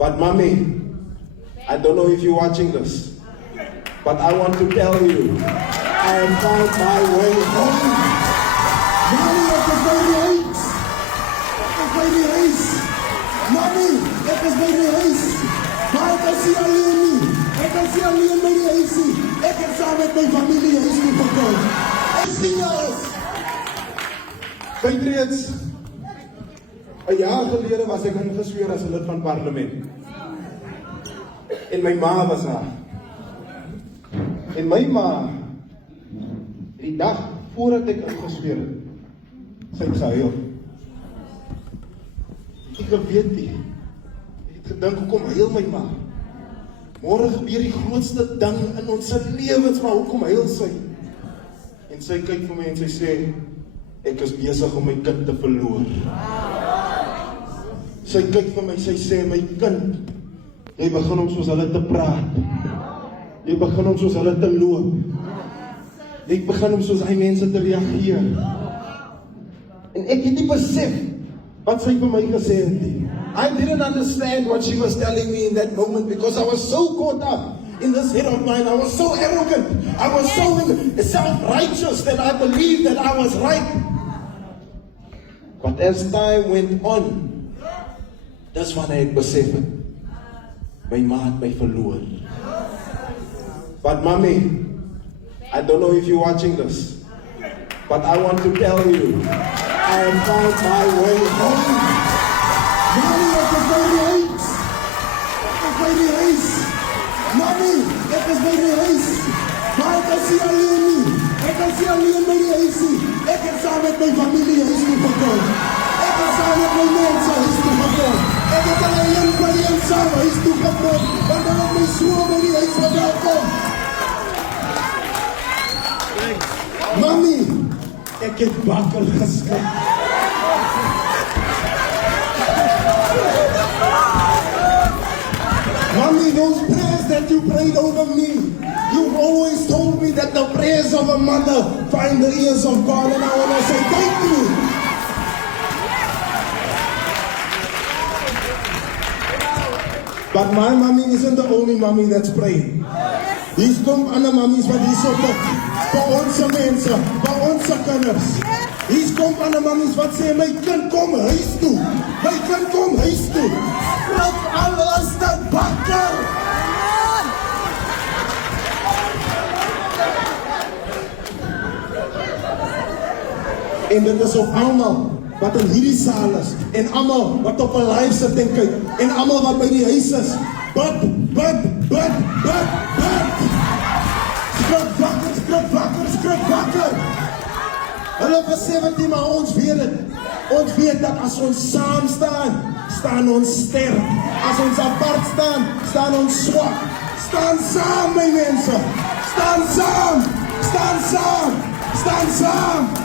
But mommy, I don't know if you're watching this, but I want to tell you, I have found my way home. Mommy, ek is by die huis. Ek is by die huis. Mommy, ek is by die huis. Maar ek is nie alleen nie. Ek is nie alleen by die huis nie. Ek het saam met my familie huis toe gekom. Ek sien alles. Kyk reeds, 'n jaar gelede was ek ingesweer as 'n lid van parlement. En my ma was daar. En my ma, die dag voordat ek ingesweer het, sy het gehuil. Ek geweet nie. Ek het gedink, hoekom huil my ma? Môre gebeur die grootste ding in ons lewens, maar hoekom huil sy? En sy kyk vir my en sy sê, ek is besig om my kind te verloor. Sy kyk vir my, sy sê, my kind, jy begin om soos hulle te praat. Jy begin om soos hulle te loop. Jy begin om soos hy mense te reageer. En ek het nie besef wat sy vir my gesê het nie. I didn't understand what she was telling me in that moment because I was so caught up in this head of mine. I was so arrogant. I was so self-righteous that I believed that I was right. But as time went on, dis wanneer ek besef het, my ma het my verloor. But mommy, I don't know if you're watching this, but I want to tell you, I have found my way home. Mommy, ek is by die huis. Ek is by die huis. Mommy, ek is by die huis. Maar ek is nie alleen nie. Ek is nie alleen by die huis nie. Ek het saam met my familie huis toe gekom. Ek het saam met my mense huis toe gekom. Ek het hulle een by een saam huis toe gekom. Want hulle het my so by die huis verwelkom. Mommy, ek het bakker geskik. Mommy, those prayers that you prayed over me, you've always told me that the prayers of a mother find the ears of God, and I want to say thank you. But my mommy isn't the only mommy that's praying. Hier's kom ander mammies wat hier so bid, vir ons mense, vir ons kinders. Hier's kom ander mammies wat sê, my kind kom huis toe, my kind kom huis toe. Wat alles dat bakker. En dit is op almal wat in hierdie saal is, en almal wat op 'n live sit en kyk, en almal wat by die huis is. Bid. Skrik wakker. Hulle besef dit nie, maar ons weet dit. Ons weet dat as ons saam staan, staan ons sterk. As ons apart staan, staan ons swak. Staan saam, my mense. Staan saam.